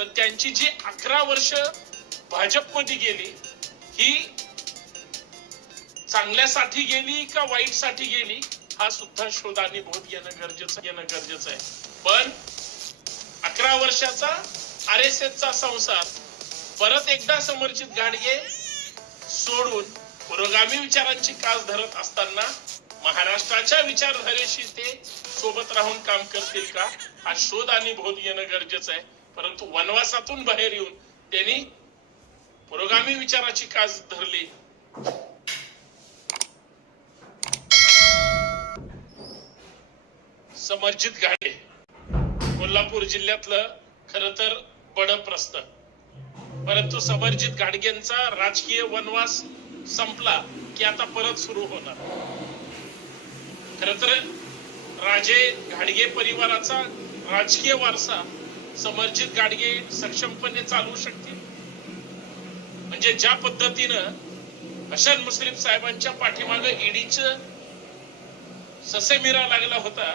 तर त्यांची जी अकरा वर्ष भाजपमध्ये गेली ही चांगल्यासाठी गेली का वाईटसाठी गेली हा सुद्धा शोध आणि बोध घेणं गरजेचं घेणं गरजेचं आहे पण अकरा वर्षाचा आर एस एसचा संसार परत एकदा समर्जित गाडगे सोडून पुरोगामी विचारांची कास धरत असताना महाराष्ट्राच्या विचारधारेशी ते सोबत राहून काम करतील का हा शोध आणि बोध घेणं गरजेचं आहे परंतु वनवासातून बाहेर येऊन त्यांनी पुरोगामी विचाराची काज धरली समर्जित घाटे कोल्हापूर जिल्ह्यातलं खर तर बड प्रस्त परंतु समर्जित घाडगेंचा राजकीय वनवास संपला की आता परत सुरू होणार खर तर राजे घाडगे परिवाराचा राजकीय वारसा समर्जित गाडगे सक्षमपणे चालवू शकतील म्हणजे ज्या पद्धतीनं हसन मुश्रीफ साहेबांच्या पाठीमागे ईडीच ससेमिरा लागला होता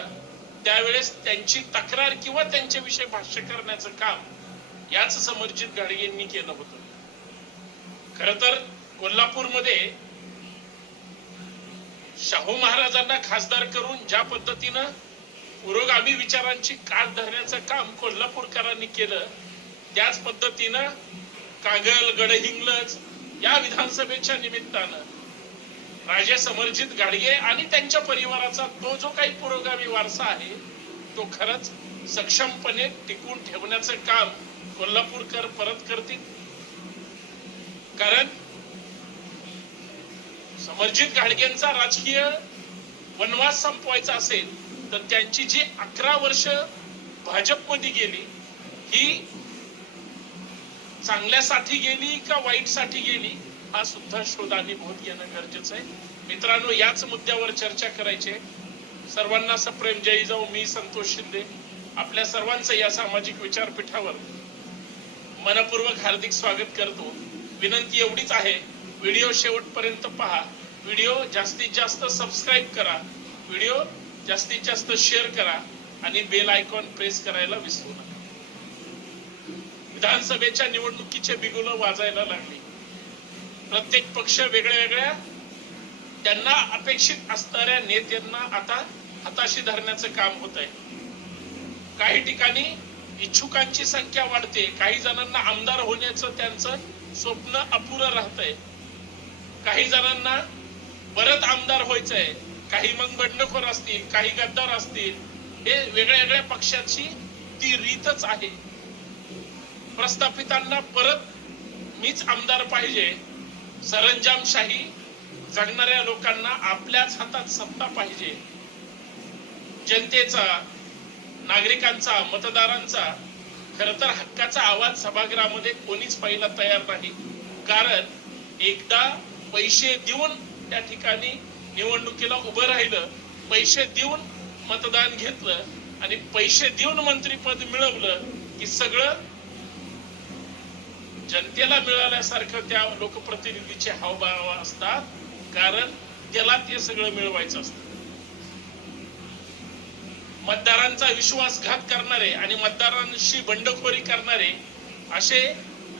त्यावेळेस त्यांची तक्रार किंवा त्यांच्याविषयी भाष्य करण्याचं काम याच समर्जित गाडगेंनी केलं होतं खर तर कोल्हापूरमध्ये शाहू महाराजांना खासदार करून ज्या पद्धतीनं पुरोगामी विचारांची कास धरण्याचं काम कोल्हापूरकरांनी केलं त्याच पद्धतीनं कागल हिंगलज या विधानसभेच्या निमित्तानं राजे समरजित गाडगे आणि त्यांच्या परिवाराचा तो जो काही पुरोगामी वारसा आहे तो खरंच सक्षमपणे टिकून ठेवण्याचं काम कोल्हापूरकर परत करतील कारण समरजित गाडगेंचा राजकीय वनवास संपवायचा असेल तर त्यांची जी अकरा वर्ष भाजपमध्ये गेली ही चांगल्यासाठी गेली का वाईटसाठी गेली हा सुद्धा शोध आणि बोध घेणं गरजेचं आहे मित्रांनो याच मुद्द्यावर चर्चा करायची सर्वांना सप्रेम जय जाऊ मी संतोष शिंदे आपल्या सर्वांचं या सामाजिक विचारपीठावर मनपूर्वक हार्दिक स्वागत करतो विनंती एवढीच आहे व्हिडिओ शेवटपर्यंत पहा व्हिडिओ जास्तीत जास्त सबस्क्राईब करा व्हिडिओ जास्तीत जास्त शेअर करा आणि बेल आयकॉन प्रेस करायला विसरू नका विधानसभेच्या निवडणुकीचे बिगुल वाजायला लागले प्रत्येक पक्ष वेगळ्या वेगळ्या त्यांना अपेक्षित असणाऱ्या नेत्यांना आता हाताशी धरण्याचं काम होत आहे काही ठिकाणी इच्छुकांची संख्या वाढते काही जणांना आमदार होण्याचं त्यांचं स्वप्न अपुरं राहत आहे काही जणांना परत आमदार व्हायचं काही मग बंडखोर असतील काही गद्दार असतील हे वेगळ्या वेगळ्या पक्षाची ती रीतच आहे प्रस्थापितांना परत मीच आमदार पाहिजे सरंजामशाही जगणाऱ्या लोकांना आपल्याच हातात सत्ता पाहिजे जनतेचा नागरिकांचा मतदारांचा खर तर हक्काचा आवाज सभागृहामध्ये कोणीच पहिला तयार नाही कारण एकदा पैसे देऊन त्या ठिकाणी निवडणुकीला उभं राहिलं पैसे देऊन मतदान घेतलं आणि पैसे देऊन मंत्रीपद मिळवलं की सगळं जनतेला मिळाल्यासारखं त्या लोकप्रतिनिधीचे हावभाव असतात कारण त्याला ते सगळं मिळवायचं असतं मतदारांचा विश्वासघात करणारे आणि मतदारांशी बंडखोरी करणारे असे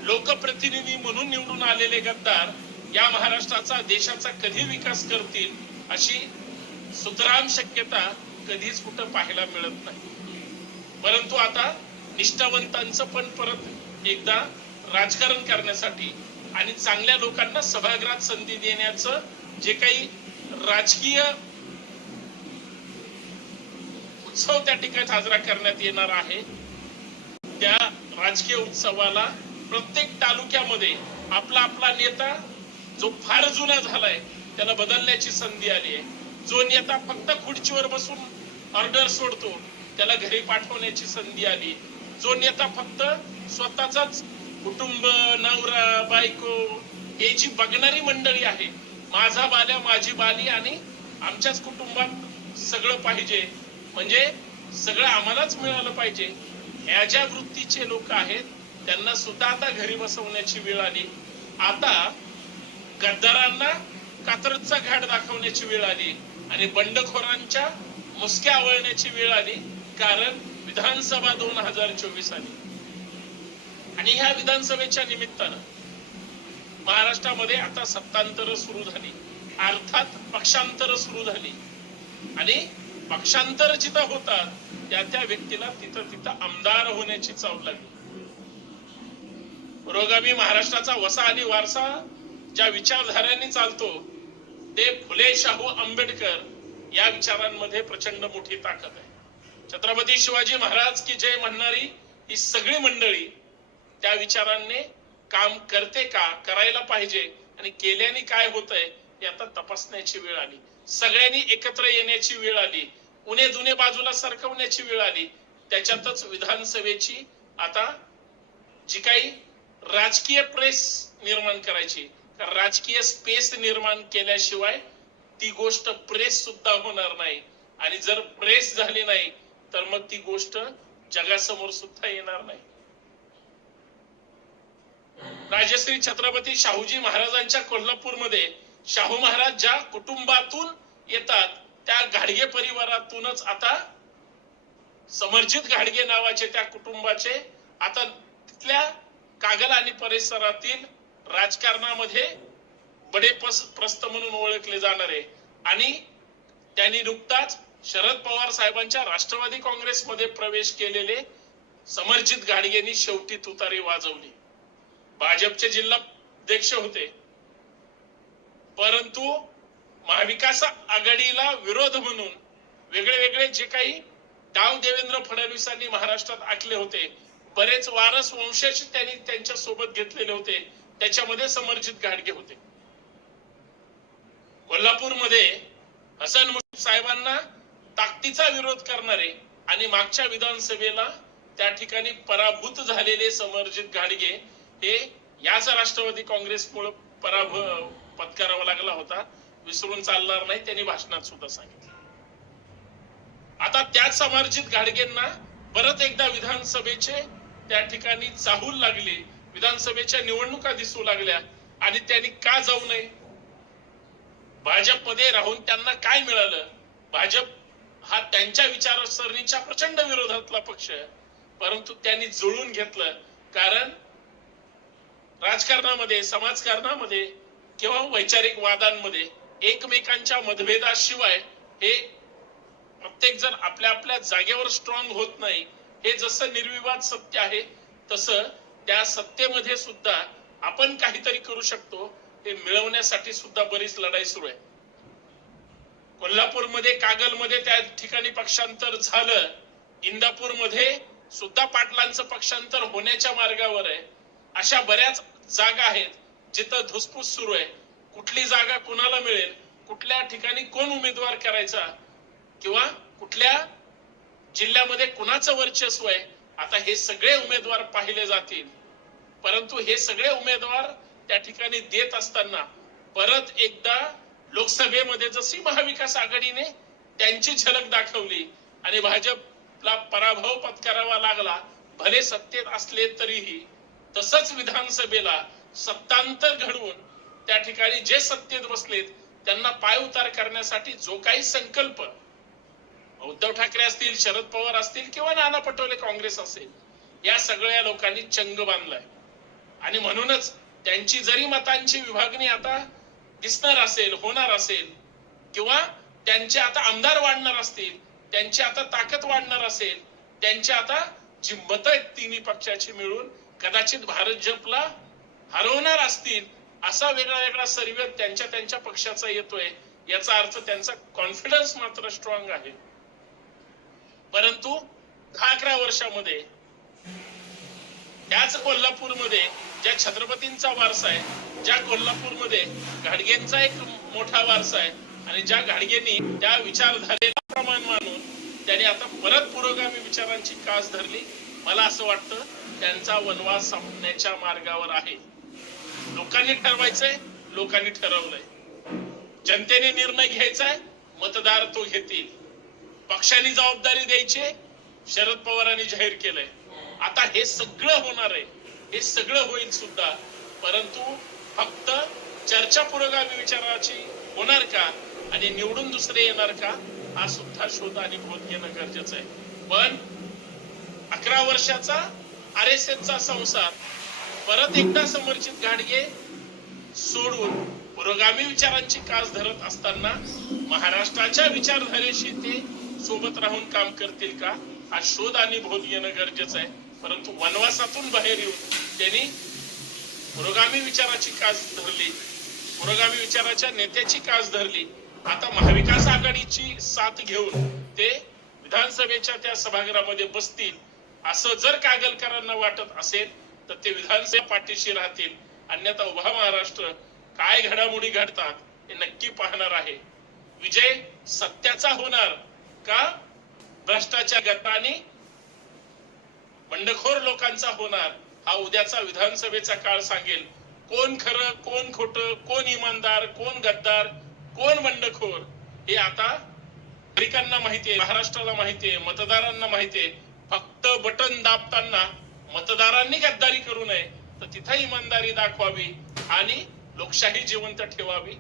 लोकप्रतिनिधी म्हणून निवडून आलेले गद्दार या महाराष्ट्राचा देशाचा कधी विकास करतील अशी सुतराम शक्यता कधीच कुठं पाहायला मिळत नाही परंतु आता निष्ठावंतांचं पण परत एकदा राजकारण करण्यासाठी आणि चांगल्या लोकांना सभागृहात संधी देण्याचं जे काही राजकीय उत्सव त्या ठिकाणी साजरा करण्यात येणार आहे त्या राजकीय उत्सवाला प्रत्येक तालुक्यामध्ये आपला आपला नेता जो फार जुना झालाय त्याला बदलण्याची संधी आली आहे जो नेता फक्त खुर्चीवर बसून ऑर्डर सोडतो त्याला घरी पाठवण्याची संधी आली जो नेता फक्त स्वतःचाच कुटुंब नवरा बायको हे जी बघणारी मंडळी आहे माझा बाल्या माझी बाली आणि आमच्याच कुटुंबात सगळं पाहिजे म्हणजे सगळं आम्हालाच मिळालं पाहिजे ह्या ज्या वृत्तीचे लोक आहेत त्यांना सुद्धा आता घरी बसवण्याची वेळ आली आता गद्दारांना कात्रजचा घाट दाखवण्याची वेळ आली आणि बंडखोरांच्या मुसक्या आवळण्याची वेळ आली कारण विधानसभा दोन हजार चोवीस आली आणि ह्या विधानसभेच्या निमित्तानं महाराष्ट्रामध्ये आता सत्तांतर सुरू झाली अर्थात पक्षांतर सुरू झाली आणि पक्षांतर जिथं होतात त्या त्या व्यक्तीला तिथं तिथं आमदार होण्याची चाव लागली पुरोगामी महाराष्ट्राचा वसा आणि वारसा ज्या विचारधार्यांनी चालतो ते फुले शाहू आंबेडकर या विचारांमध्ये प्रचंड मोठी ताकद आहे छत्रपती शिवाजी महाराज की जय म्हणणारी ही सगळी मंडळी त्या विचारांनी काम करते का करायला पाहिजे आणि केल्याने काय होत आहे हे आता तपासण्याची वेळ आली सगळ्यांनी एकत्र येण्याची वेळ आली उने जुने बाजूला सरकवण्याची वेळ आली त्याच्यातच विधानसभेची आता जी काही राजकीय प्रेस निर्माण करायची राजकीय स्पेस निर्माण केल्याशिवाय ती गोष्ट प्रेस सुद्धा होणार नाही आणि जर प्रेस झाली नाही तर मग ती गोष्ट जगासमोर सुद्धा येणार नाही राजश्री छत्रपती शाहूजी महाराजांच्या कोल्हापूरमध्ये शाहू महाराज ज्या कुटुंबातून येतात त्या घाडगे परिवारातूनच आता समर्जित घाडगे नावाचे त्या कुटुंबाचे आता तिथल्या कागल आणि परिसरातील राजकारणामध्ये बडे प्रस्त म्हणून ओळखले जाणारे आणि त्यांनी नुकताच शरद पवार साहेबांच्या राष्ट्रवादी काँग्रेसमध्ये प्रवेश केलेले समर्जित घाडगेंनी शेवटी तुतारी वाजवली भाजपचे जिल्हा अध्यक्ष होते परंतु महाविकास आघाडीला विरोध म्हणून वेगळे वेगळे जे काही डाव देवेंद्र फडणवीसांनी महाराष्ट्रात आखले होते बरेच वारस वंशज त्यांनी त्यांच्या सोबत घेतलेले होते त्याच्यामध्ये समर्जित गाडगे होते कोल्हापूर मध्ये हसन मुश्रीफ साहेबांना ताकदीचा विरोध करणारे आणि मागच्या विधानसभेला त्या ठिकाणी पराभूत झालेले समर्जित गाडगे हे याच राष्ट्रवादी काँग्रेसमुळे पराभव पत्करावा लागला होता विसरून चालणार नाही त्यांनी भाषणात सुद्धा सांगितलं आता त्याच समर्जित गाडगेंना परत एकदा विधानसभेचे त्या ठिकाणी चाहूल लागले विधानसभेच्या निवडणुका दिसू लागल्या आणि त्यांनी का जाऊ नये भाजपमध्ये राहून त्यांना काय मिळालं भाजप हा त्यांच्या विचारसरणीच्या प्रचंड विरोधातला पक्ष परंतु त्यांनी जुळून घेतलं कारण राजकारणामध्ये समाजकारणामध्ये किंवा वैचारिक वादांमध्ये एकमेकांच्या मतभेदाशिवाय हे प्रत्येक जण आपल्या आपल्या जागेवर स्ट्रॉंग होत नाही हे जसं निर्विवाद सत्य आहे तसं त्या सत्तेमध्ये सुद्धा आपण काहीतरी करू शकतो ते मिळवण्यासाठी सुद्धा बरीच लढाई सुरू आहे कोल्हापूरमध्ये कागलमध्ये त्या ठिकाणी पक्षांतर झालं इंदापूर मध्ये सुद्धा पाटलांचं पक्षांतर होण्याच्या मार्गावर आहे अशा बऱ्याच जागा आहेत जिथं धुसफूस सुरू आहे कुठली जागा कोणाला मिळेल कुठल्या ठिकाणी कोण उमेदवार करायचा किंवा कुठल्या जिल्ह्यामध्ये कुणाचं वर्चस्व आहे आता हे सगळे उमेदवार पाहिले जातील परंतु हे सगळे उमेदवार त्या ठिकाणी देत असताना परत एकदा लोकसभेमध्ये जशी महाविकास आघाडीने त्यांची झलक दाखवली आणि भाजपला पराभव पत्करावा लागला भले सत्तेत असले तरीही तसंच विधानसभेला सत्तांतर घडवून त्या ठिकाणी जे सत्तेत बसलेत त्यांना पाय उतार करण्यासाठी जो काही संकल्प उद्धव ठाकरे असतील शरद पवार असतील किंवा नाना पटोले काँग्रेस असेल या सगळ्या लोकांनी चंग बांधलाय आणि म्हणूनच त्यांची जरी मतांची विभागणी आता दिसणार असेल होणार असेल किंवा त्यांचे आता आमदार वाढणार असतील त्यांची आता ताकद वाढणार असेल त्यांची आता जी मत आहेत तिन्ही पक्षाची मिळून कदाचित भारत जपला हरवणार असतील असा वेगळा वेगळा सर्वे त्यांच्या त्यांच्या पक्षाचा येतोय याचा अर्थ त्यांचा कॉन्फिडन्स मात्र स्ट्रॉंग आहे परंतु दहा अकरा वर्षामध्ये त्याच कोल्हापूरमध्ये ज्या छत्रपतींचा वारसा आहे ज्या मध्ये घाडगेंचा एक मोठा वारसा आहे आणि ज्या घाडगेंनी त्या विचारधारेला प्रमाण मानून त्यांनी आता परत पुरोगामी विचारांची कास धरली मला असं वाटतं त्यांचा वनवास संपण्याच्या मार्गावर आहे लोकांनी ठरवायचंय लोकांनी ठरवलंय जनतेने निर्णय घ्यायचा आहे मतदार तो घेतील पक्षाने जबाबदारी द्यायची शरद पवारांनी जाहीर केलंय आता हे सगळं होणार आहे हे सगळं होईल सुद्धा परंतु फक्त चर्चा पुरोगामी विचाराची होणार का आणि निवडून दुसरे येणार का हा सुद्धा शोध आणि बोध घेणं गरजेचं आहे पण अकरा वर्षाचा आर एस चा संसार परत एकदा समर्चित गाडगे सोडून पुरोगामी विचारांची कास धरत असताना महाराष्ट्राच्या विचारधारेशी ते सोबत राहून काम करतील का हा शोध आणि बोध येणं गरजेचं आहे परंतु वनवासातून बाहेर येऊन त्यांनी पुरोगामी विचाराची कास धरली पुरोगामी विचाराच्या नेत्याची कास धरली आता महाविकास आघाडीची साथ घेऊन ते विधानसभेच्या त्या सभागृहामध्ये बसतील असं जर कागलकरांना वाटत असेल तर ते विधानसभा पाठीशी राहतील अन्यथा उभा महाराष्ट्र काय घडामोडी घडतात हे नक्की पाहणार आहे विजय सत्याचा होणार का भ्रष्टाचार गटाने बंडखोर लोकांचा होणार हा उद्याचा विधानसभेचा काळ सांगेल कोण खरं कोण खोट कोण इमानदार कोण गद्दार कोण बंडखोर हे आता नागरिकांना माहितीये महाराष्ट्राला माहितीये मतदारांना माहितीये फक्त बटन दाबताना मतदारांनी गद्दारी करू नये तर तिथे इमानदारी दाखवावी आणि लोकशाही जिवंत ठेवावी